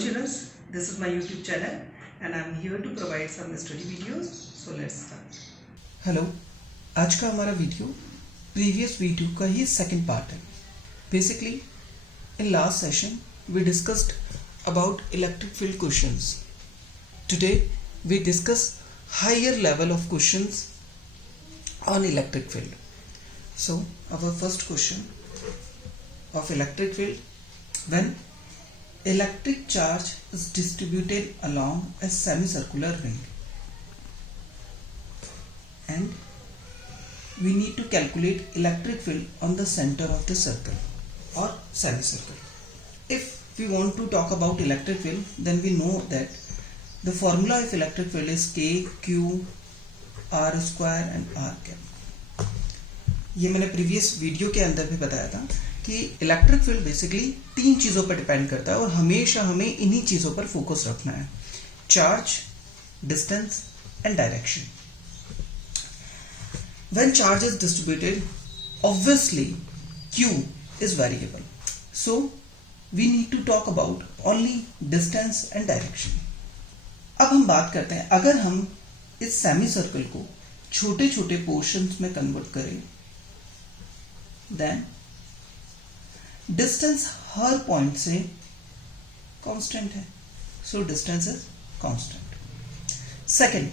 children, this is my YouTube channel and I am here to provide some study videos. So let's start. Hello, आज का हमारा video previous video का ही second part है. Basically in last session we discussed about electric field questions. Today we discuss higher level of questions on electric field. So our first question of electric field, when electric charge is distributed along a semicircular ring and we need to calculate electric field on the center of the circle or semicircle. If we want to talk about electric field, then we know that the formula of electric field is K, Q, R square and R cap. ये मैंने previous video के अंदर भी बताया था कि electric field basically तीन चीज़ों पर डिपेंड करता है और हमेशा हमें इन्हीं चीज़ों पर फोकस रखना है: charge, distance and direction. When charge is distributed, obviously Q is variable, so we need to talk about only distance and direction. अब हम बात करते हैं, अगर हम इस सेमी सर्कल को छोटे छोटे पोर्शंस में कन्वर्ट करें, देन डिस्टेंस हर पॉइंट से कांस्टेंट है, so distance is constant. Second,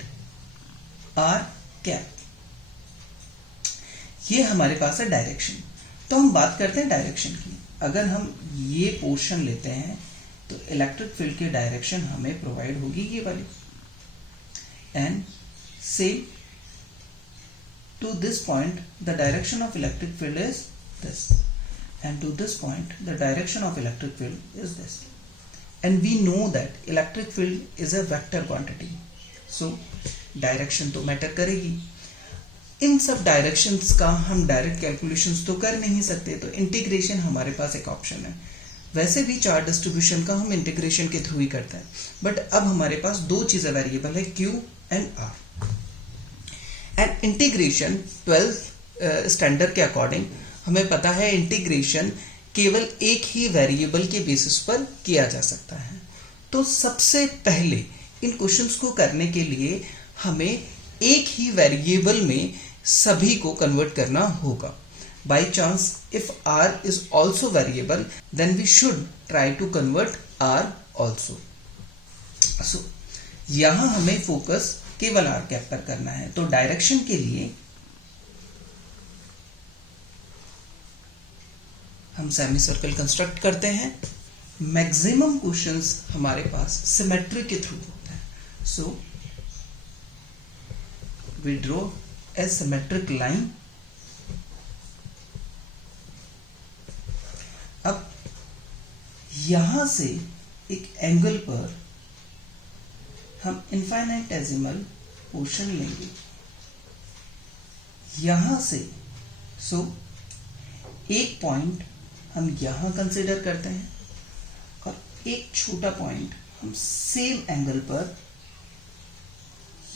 R cap, ये हमारे पास है डायरेक्शन. तो हम बात करते हैं डायरेक्शन की. अगर हम ये पोर्शन लेते हैं तो इलेक्ट्रिक फील्ड की डायरेक्शन हमें प्रोवाइड होगी ये वाली, एंड से to this point the direction of electric field is this, and to this point the direction of electric field is this, and we know that electric field is a vector quantity, so direction तो matter करेगी. इन सब directions का हम direct calculations तो कर नहीं सकते, तो इंटीग्रेशन हमारे पास एक ऑप्शन है. वैसे भी चार्ज डिस्ट्रीब्यूशन का हम इंटीग्रेशन के थ्रू ही करते हैं, बट अब हमारे पास दो चीजें वेरिएबल है, Q and R. And integration 12th standard के अकॉर्डिंग हमें पता है इंटीग्रेशन केवल एक ही वेरिएबल के बेसिस पर किया जा सकता है. तो सबसे पहले इन क्वेश्चंस को करने के लिए हमें एक ही वेरिएबल में सभी को कन्वर्ट करना होगा. By chance if R is also variable, then we should try to convert R also. So यहां हमें फोकस केवल R कैप पर करना है. तो डायरेक्शन के लिए हम सेमी सर्कल कंस्ट्रक्ट करते हैं. मैक्सिमम क्वेश्चंस हमारे पास सिमेट्री के थ्रू होते हैं, so we draw a symmetric line. अब यहां से एक एंगल पर हम इनफाइनाइटेसिमल पोर्शन लेंगे यहां से. सो एक पॉइंट हम यहां कंसीडर करते हैं और एक छोटा पॉइंट हम सेम एंगल पर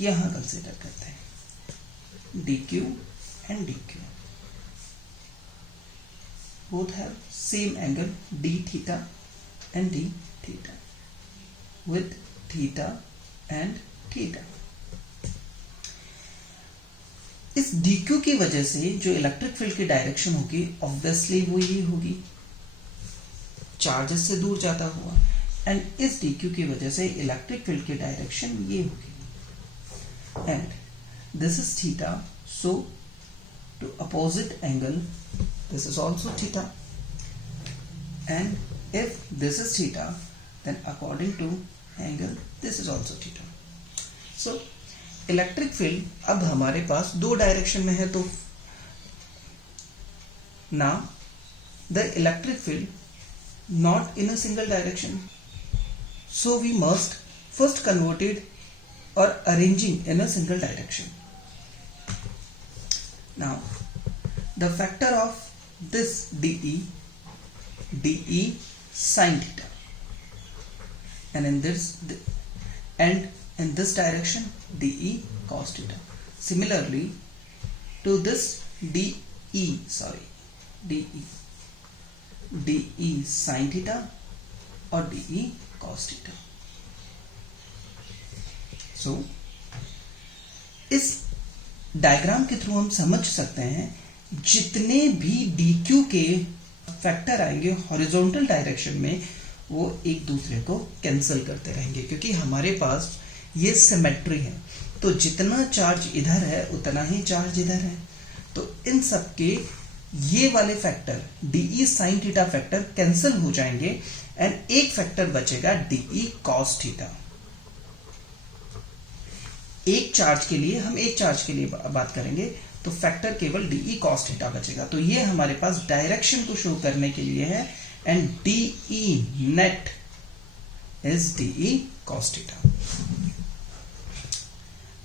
यहां कंसीडर करते हैं, DQ and DQ. Both have same angle D theta and D theta with theta and theta. इस DQ की वजह से जो इलेक्ट्रिक फील्ड की डायरेक्शन होगी, ऑब्वियसली वो ये होगी, चार्जेस से दूर जाता हुआ, एंड इस DQ की वजह से इलेक्ट्रिक फील्ड की डायरेक्शन ये होगी. And this is theta, so to opposite angle this is also theta, and if this is theta, then according to angle this is also theta. So electric field अब हमारे पास दो direction में है. तो now the electric field not in a single direction, so we must first convert it or arranging in a single direction. Now the factor of this DE sin theta, and in this direction DE cos theta. Similarly to this DE sin theta or DE cos theta. So इस diagram के through हम समझ सकते हैं जितने भी dq के factor आएंगे हॉरिजॉन्टल डायरेक्शन में वो एक दूसरे को कैंसिल करते रहेंगे, क्योंकि हमारे पास ये सिमेट्री है। तो जितना चार्ज इधर है उतना ही चार्ज इधर है, तो इन सब के ये वाले factor dE sin theta factor cancel हो जाएंगे एंड एक फैक्टर बचेगा dE cos थीटा। एक चार्ज के लिए हम एक चार्ज के लिए बात करेंगे तो फैक्टर केवल dE cos थीटा बचेगा। तो ये हमारे पास डायरेक्शन को शो करने के लिए है and dE net is dE cos theta.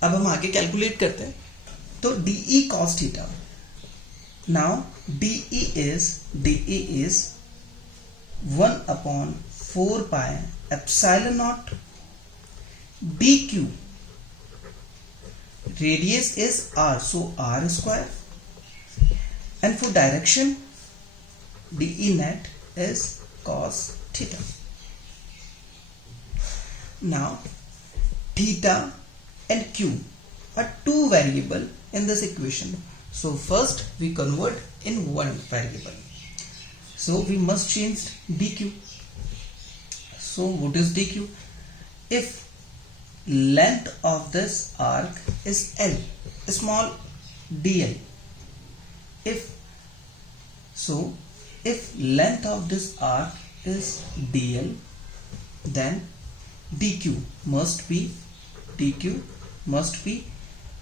अब हम आगे कैलकुलेट करते हैं। तो dE cos theta, now dE is 1/4 pi epsilon naught dq, radius is r, so r square, and for direction dE net is cos theta. Now theta and q are two variable in this equation, so first we convert in one variable, so we must change dq. So what is dq? If length of this arc is L, small dl, if length of this arc is dl, then dq must be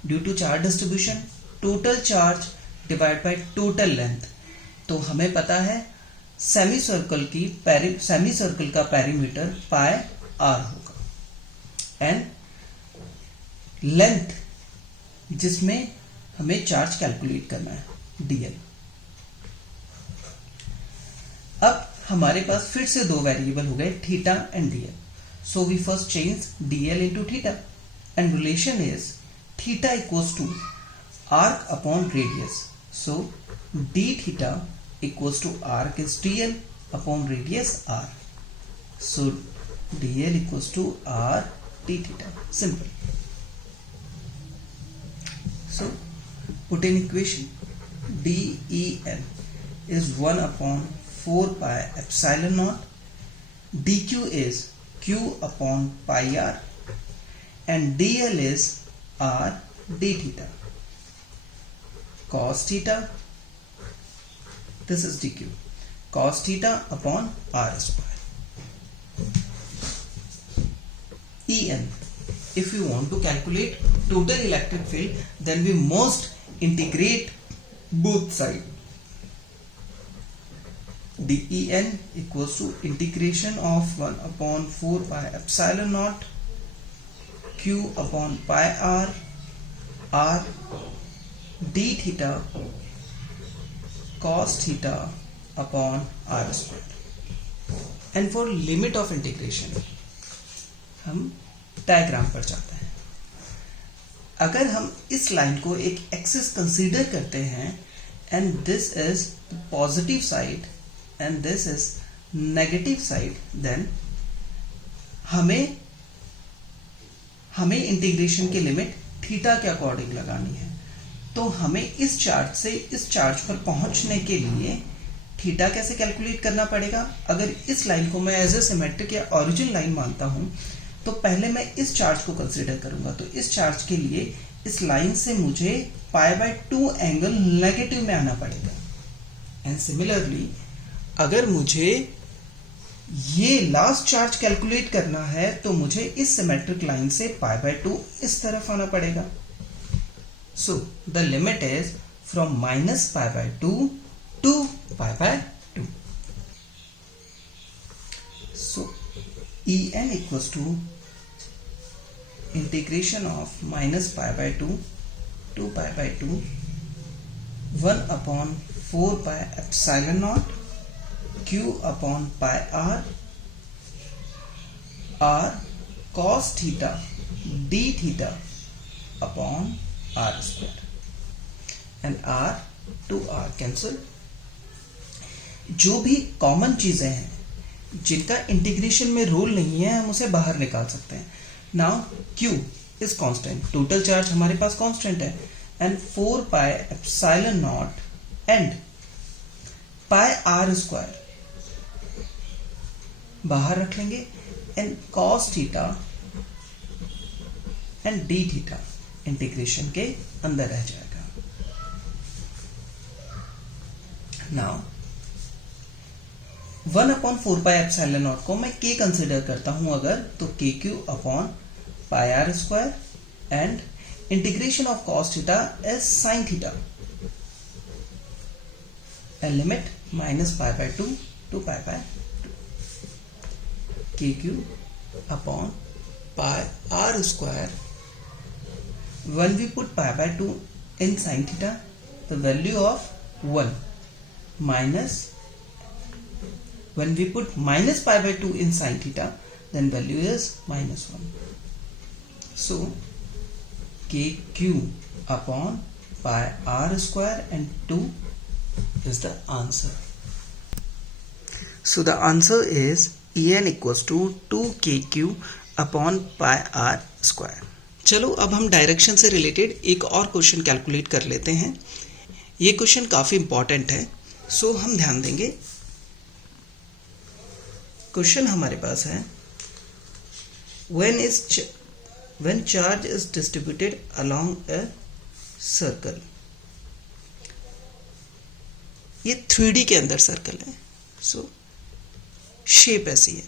due to charge distribution total charge divided by total length। तो हमें पता है semi circle का perimeter पाई r होगा and length जिसमें हमें charge calculate करना है dl। अब हमारे पास फिर से दो वेरिएबल हो गए theta and dl, so we first change dl into theta and relation is theta equals to arc upon radius, so d theta equals to arc is dl upon radius r, so dl equals to r d theta, simple. So put in equation den is 1/4 pi epsilon naught, dq is q upon pi r, and dl is r d theta, cos theta, this is dq, cos theta upon r square. En, if we want to calculate total electric field, then we must integrate both sides. Den equals to integration of 1/4 pi epsilon naught q upon pi r d theta cos theta upon r square. And for limit of integration हम diagram पर जाते हैं। अगर हम इस line को एक axis consider करते हैं and this is positive side and this is negative side, then हमें इंटीग्रेशन की लिमिट थीटा के अकॉर्डिंग लगानी है। तो हमें इस चार्ज से इस चार्ज पर पहुंचने के लिए थीटा कैसे कैलकुलेट करना पड़ेगा? अगर इस लाइन को मैं एज ए सिमेट्रिक या ओरिजिन लाइन मानता हूं तो पहले मैं इस चार्ज को कंसीडर करूंगा। तो इस चार्ज के लिए इस लाइन से मुझे π/2 एंगल नेगेटिव में आना पड़ेगा। एंड सिमिलरली अगर मुझे ये लास्ट चार्ज कैलकुलेट करना है तो मुझे इस सिमेट्रिक लाइन से π/2 इस तरफ आना पड़ेगा। So the limit is from -π/2 to π/2. So En equals to integration of -π/2 to π/2 1/4 pi epsilon naught q upon pi r cos theta d theta upon r square, and r to r cancel। जो भी common चीजें हैं जिनका integration में role नहीं है हम उसे बाहर निकाल सकते हैं. Now Q is constant, total charge हमारे पास कांस्टेंट है, and 4 pi epsilon naught and pi R square बाहर रख लेंगे, and cos theta and D theta integration के अंदर रह जाएगा. नाउ 1/4 पाई एप्सिलॉन नॉट को मैं k कंसिडर करता हूं अगर, तो KQ upon pi R square and integration of cos theta is sine theta and limit -π/2 to π/2. KQ upon pi r square. When we put π/2 in sin theta, the value of 1 minus, when we put minus π/2 in sin theta, then value is -1. So KQ upon pi r square and 2 is the answer. So the answer is En equals to 2KQ upon pi r square. चलो अब हम direction से related एक और question calculate कर लेते हैं. ये क्वेश्चन काफ़ी इंपॉर्टेंट है, सो हम ध्यान देंगे. क्वेश्चन हमारे पास है when charge is distributed along a circle. ये 3D के अंदर सर्कल है, सो शेप ऐसी है,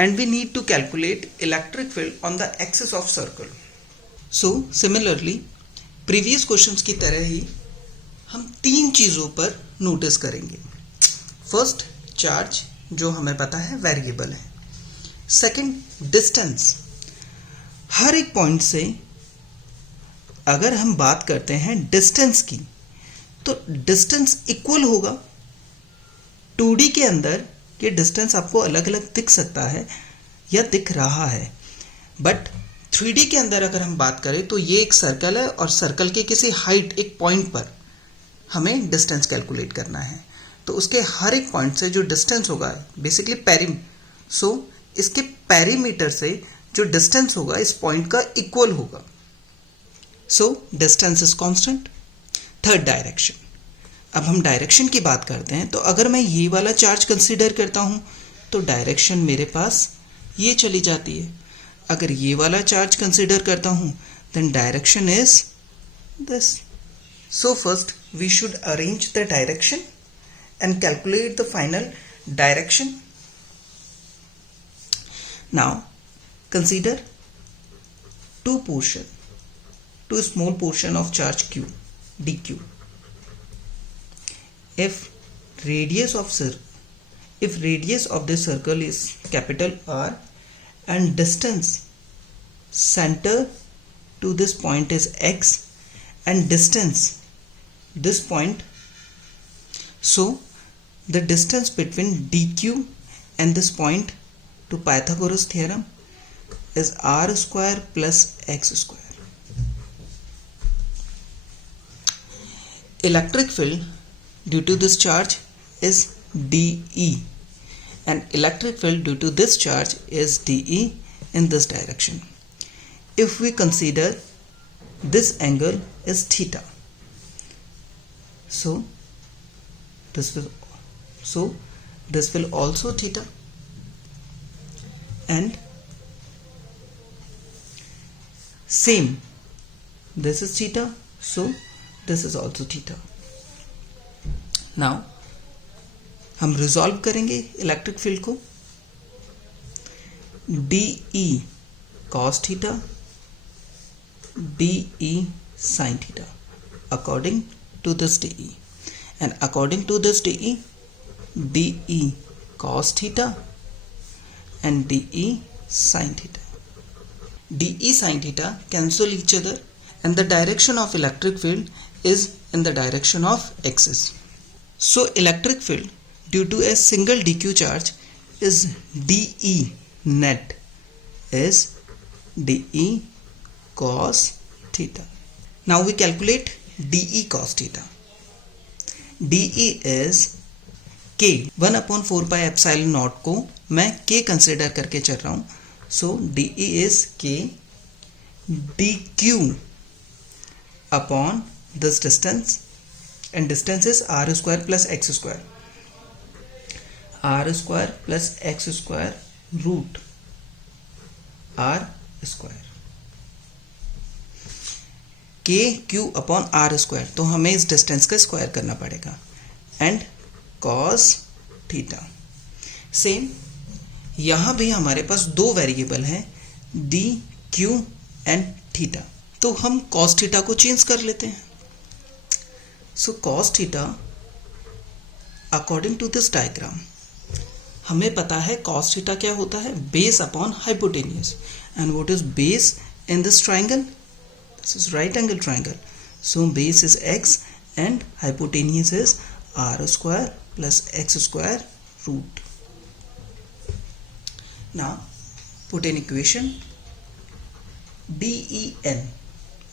and we need to calculate electric field on the axis of circle. So similarly previous questions की तरह ही हम 3 चीज़ों पर नोटिस करेंगे. फर्स्ट, चार्ज जो हमें पता है वेरिएबल है. Second, distance. हर एक पॉइंट से अगर हम बात करते हैं डिस्टेंस की, तो डिस्टेंस इक्वल होगा. 2D के अंदर ये डिस्टेंस आपको अलग अलग दिख सकता है या दिख रहा है, बट 3D के अंदर अगर हम बात करें तो ये एक सर्कल है और सर्कल के किसी हाइट, एक पॉइंट पर हमें डिस्टेंस कैलकुलेट करना है. तो उसके हर एक पॉइंट से जो डिस्टेंस होगा बेसिकली सो इसके पेरीमीटर से जो डिस्टेंस होगा इस पॉइंट का इक्वल होगा. सो distance is constant. Third, direction. अब हम डायरेक्शन की बात करते हैं, तो अगर मैं ये वाला चार्ज कंसीडर करता हूं तो डायरेक्शन मेरे पास ये चली जाती है. अगर ये वाला चार्ज कंसीडर करता हूं then direction is this. So first we should arrange the direction and calculate the final direction. Now consider two small portion of charge q dq. If radius of this circle is capital R and distance center to this point is x and distance this point, so the distance between dq and this point to Pythagoras theorem is r square plus x square. Electric field due to this charge is dE, and electric field due to this charge is dE in this direction. If we consider this angle is theta, so this will also theta, and same, this is theta, so this is also theta. Now हम resolve करेंगे electric field को. DE cos theta, DE sin theta according to this DE, and according to this DE cos theta and DE sin theta. DE sin theta cancel each other, and the direction of electric field is in the direction of axis. So electric field due to a single dq charge is DE net is DE cos theta. Now we calculate DE cos theta. DE is k 1/4πε0 को मैं k consider करके चल रहा हूँ. So dE is k dq upon this distance, and distance is r square plus x square. r square plus x square root r square. K Q upon R square, तो हमें इस distance का square करना पड़ेगा. And cos theta. Same यहाँ भी हमारे पास दो वेरिएबल हैं, डी क्यू एंड थीटा. तो हम कॉस थीटा को चेंज कर लेते हैं. So cos theta according to this diagram, हमें पता है कॉस थीटा क्या होता है, base upon hypotenuse. And what is base in this triangle? This is right angle triangle. So base is x and hypotenuse is r square plus x square root. Now put in equation. DEN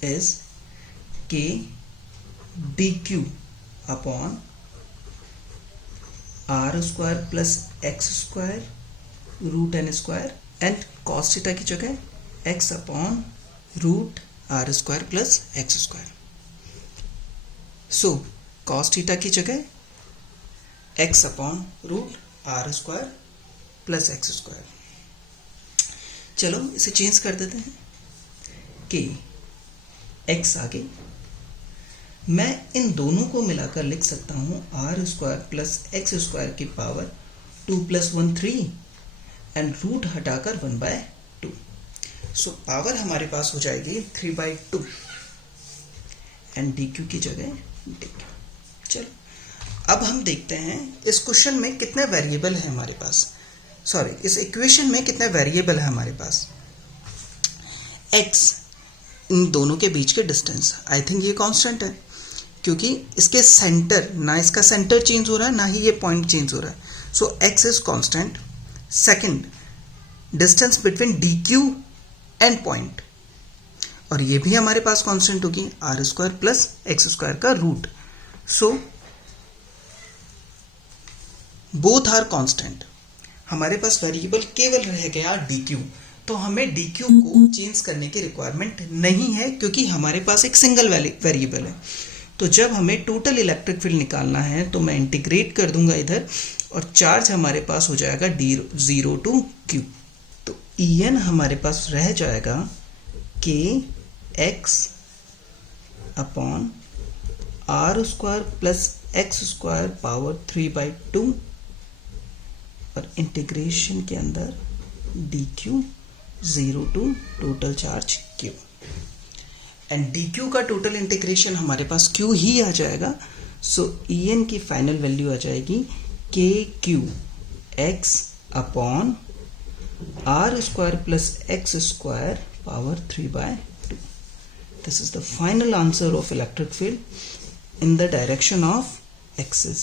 is k dq upon r square plus x square root n square, and cos theta की जगह x upon root R square plus X square. So cos theta की जगह X upon root R square plus X square. चलो इसे change कर देते हैं. के एक्स आगे, मैं इन दोनों को मिलाकर लिख सकता हूँ R square plus X square की पावर 2 + 1 3 एंड रूट हटाकर 1/2. सो पावर हमारे पास हो जाएगी 3/2 एंड डी क्यू की जगह डी क्यू. चलो अब हम देखते हैं इस क्वेश्चन में कितने वेरिएबल है हमारे पास, सॉरी इस इक्वेशन में कितने वेरिएबल है हमारे पास. x इन दोनों के बीच के डिस्टेंस, आई थिंक ये कांस्टेंट है क्योंकि इसके सेंटर, ना इसका सेंटर चेंज हो रहा है ना ही ये पॉइंट चेंज हो रहा है. So x is constant. Second, distance between D Q and point, और ये भी हमारे पास कांस्टेंट होगी R square plus X square का root. So both are constant. हमारे पास वेरिएबल केवल रह गया डी क्यू. तो हमें डी क्यू को चेंज करने की रिक्वायरमेंट नहीं है क्योंकि हमारे पास एक सिंगल वेरिएबल है. तो जब हमें टोटल इलेक्ट्रिक फील्ड निकालना है तो मैं इंटीग्रेट कर दूंगा इधर, और चार्ज हमारे पास हो जाएगा D0 to Q. तो En हमारे पास रह जाएगा k x upon R square plus X square power 3/2 और इंटीग्रेशन के अंदर dq 0 to total charge q. And dq का टोटल इंटीग्रेशन हमारे पास q ही आ जाएगा. सो En की फाइनल वैल्यू आ जाएगी kq x upon R square plus X square power 3/2. This is the final answer of electric field in the direction of axis.